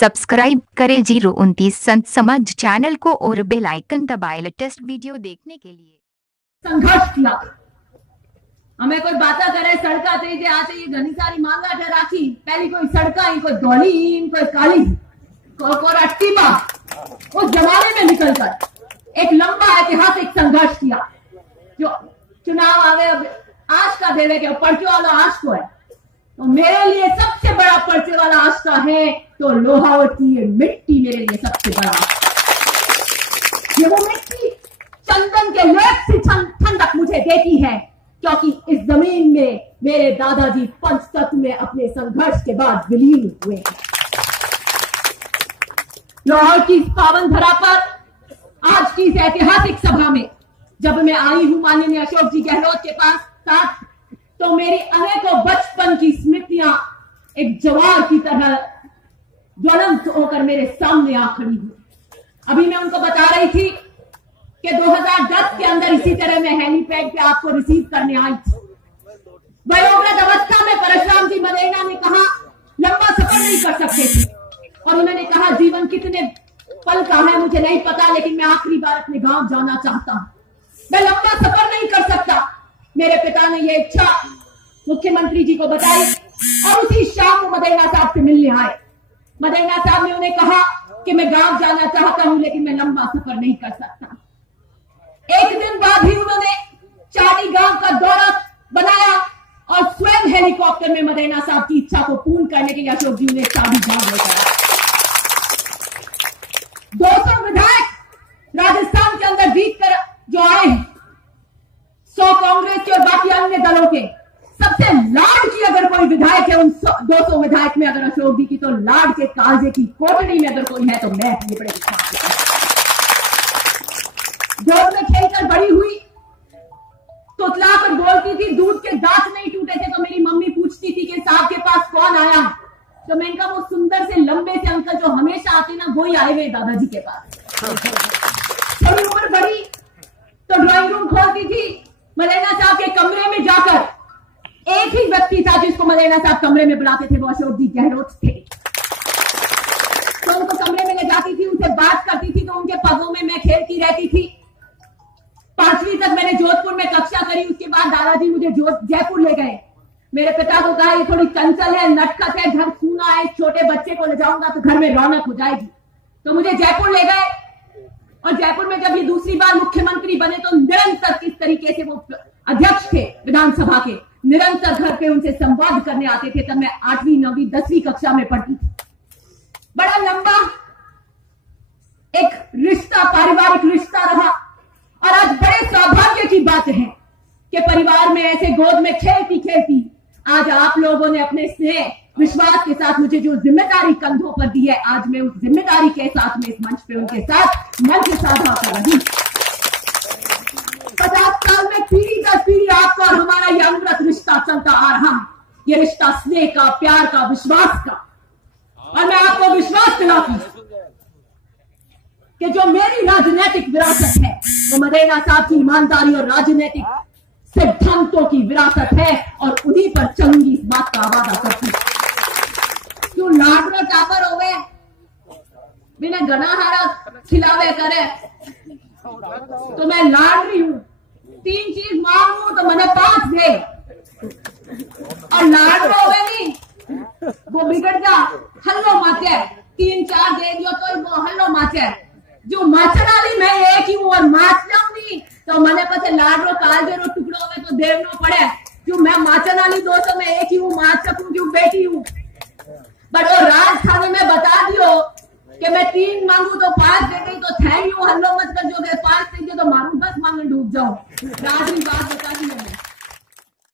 Subscribe करें 029 संत समाज channel को और बेल आइकन दबाएं लेटेस्ट वीडियो देखने के लिए। संघर्ष किया। हमें कोई बात करे सड़का तेजे आते ये घनी सारी मांगा थे राखी पहली कोई सड़का ही कोई धोली कोई काली कोई अट्टीबा उस जमाने में निकलकर एक लंबा ऐतिहासिक संघर्ष किया। जो चुनाव आगे आज का देवे के पर्चे वाला आज को है, तो मेरे लिए सबसे बड़ा पर्चे वाला आज का है तो लोहावट की ये मिट्टी मेरे लिए सबसे बड़ा। ये वो मिट्टी चंदन के लेप से ठंडक मुझे देती है, क्योंकि इस जमीन में मेरे दादाजी पंचतत्व में अपने संघर्ष के बाद विलीन हुए हैं। लाहौर की पावन धरा पर आज की इस ऐतिहासिक सभा में जब मैं आई हूं माननीय अशोक जी गहलोत के पास साथ, तो मेरी अनेकों बचपन की स्मृतियां एक जवार की तरह ज्वलंत होकर मेरे सामने आ खड़ी हुई। अभी मैं उनको बता रही थी कि 2010 के अंदर इसी तरह मैं हेलीपैड पे आपको रिसीव करने आई थी। वयोवृद्ध अवस्था में परशुराम जी मदेना ने कहा लंबा सफर नहीं कर सकते थे, और उन्होंने कहा जीवन कितने पल का है मुझे नहीं पता, लेकिन मैं आखिरी बार अपने गांव जाना चाहता हूं, मैं लंबा सफर नहीं कर सकता। मेरे पिता ने यह इच्छा मुख्यमंत्री जी को बताई और उसी शाम वो मदेना साहब से मिलने आए। मदेना साहब ने उन्हें कहा कि मैं गांव जाना चाहता हूं लेकिन मैं लंबा सफर नहीं कर सकता। एक दिन बाद ही उन्होंने चारी गांव का दौरा बनाया और स्वयं हेलीकॉप्टर में मदेना साहब की इच्छा को पूर्ण करने के लिए अशोक जी ने चारी गांव लेकर आए। 200 विधायक राजस्थान के अंदर जीत कर जो आए हैं, 100 कांग्रेस के और बाकी अन्य दलों के, सबसे लाड की अगर कोई विधायक है उन 200 विधायक में अगर अशोक जी की, तो लाड के काजे की कोटड़ी में अगर कोई है तो मैं ये बड़े गोद में खेलकर बड़ी हुई, तो उतलाकर बोलती थी, दूध के दांत नहीं टूटे थे तो मेरी मम्मी पूछती थी कि साहब के पास कौन आया, तो मैंने कहा वो सुंदर से लंबे से अंकल जो हमेशा आते ना वही आए हुए दादाजी के पास। थोड़ी उम्र बढ़ी तो ड्राइंग रूम खोलती थी, मदेना साहब के कमरे में जाकर एक ही व्यक्ति था जिसको मदेना साहब कमरे में बुलाते थे, वो अशोक जी गहलोत थे। तो उनको कमरे में ले जाती थी, उनसे बात करती थी, तो उनके पगों में मैं खेलती रहती थी। 5वीं तक मैंने जोधपुर में कक्षा करी, उसके बाद दादाजी मुझे जयपुर ले गए। मेरे पिता को कहा ये थोड़ी चंचल है, नटखट है, घर सूना है, छोटे बच्चे को ले जाऊंगा तो घर में रौनक हो जाएगी, तो मुझे जयपुर ले गए। और जयपुर में जब ये दूसरी बार मुख्यमंत्री बने तो निरंतर किस तरीके से वो अध्यक्ष थे विधानसभा के, निरंतर घर पे उनसे संवाद करने आते थे। तब मैं 8वीं 9वीं 10वीं कक्षा में पढ़ती थी। बड़ा लंबा एक रिश्ता, पारिवारिक रिश्ता रहा, और आज बड़े सौभाग्य की बात है कि परिवार में ऐसे गोद में खेलती खेलती आज आप लोगों ने अपने स्नेह विश्वास के साथ मुझे जो जिम्मेदारी कंधों पर दी है, आज मैं उस जिम्मेदारी के साथ में इस मंच पे उनके साथ मंच साझा कर रही। 50 साल में पीढ़ी दर पीढ़ी आपका और हमारा ये अमृत रिश्ता चलता आ रहा है। ये रिश्ता स्नेह का, प्यार का, विश्वास का, और मैं आपको विश्वास दिलाती हूं कि जो मेरी राजनीतिक विरासत है वो मदेना साहब की ईमानदारी और राजनीतिक सिद्धांतों की विरासत है, और उन्हीं पर चलूंगी, इस बात का वादा करती हूं। क्यों लाडरो चाकर हो गए बिना गना हारा खिलावे करे, तो मैं लाड रही हूं। 3 चीज मांगू तो मैंने 5 दे, और लाडरो हो गए नहीं वो बिगड़ जा हल्लो माचे, 3-4 दे दियो तो वो हल्लो माचे। जो माचन वाली मैं एक ही हूं और माच जाऊंगी तो मैंने पता लाडरो कालजेरो टुकड़ों में तो देवनो पड़े। जो मैं माचन वाली 200 में एक ही हूं, माच सकूं, क्यों बेटी हूं। बट वो राजधानी में बता दियो कि मैं 3 मांगू तो 5 दे गई, तो थैंक यू हल्लो मत कर, जो 5 दे दियो तो मारू 10 मांगन डूब जाऊं। राज बात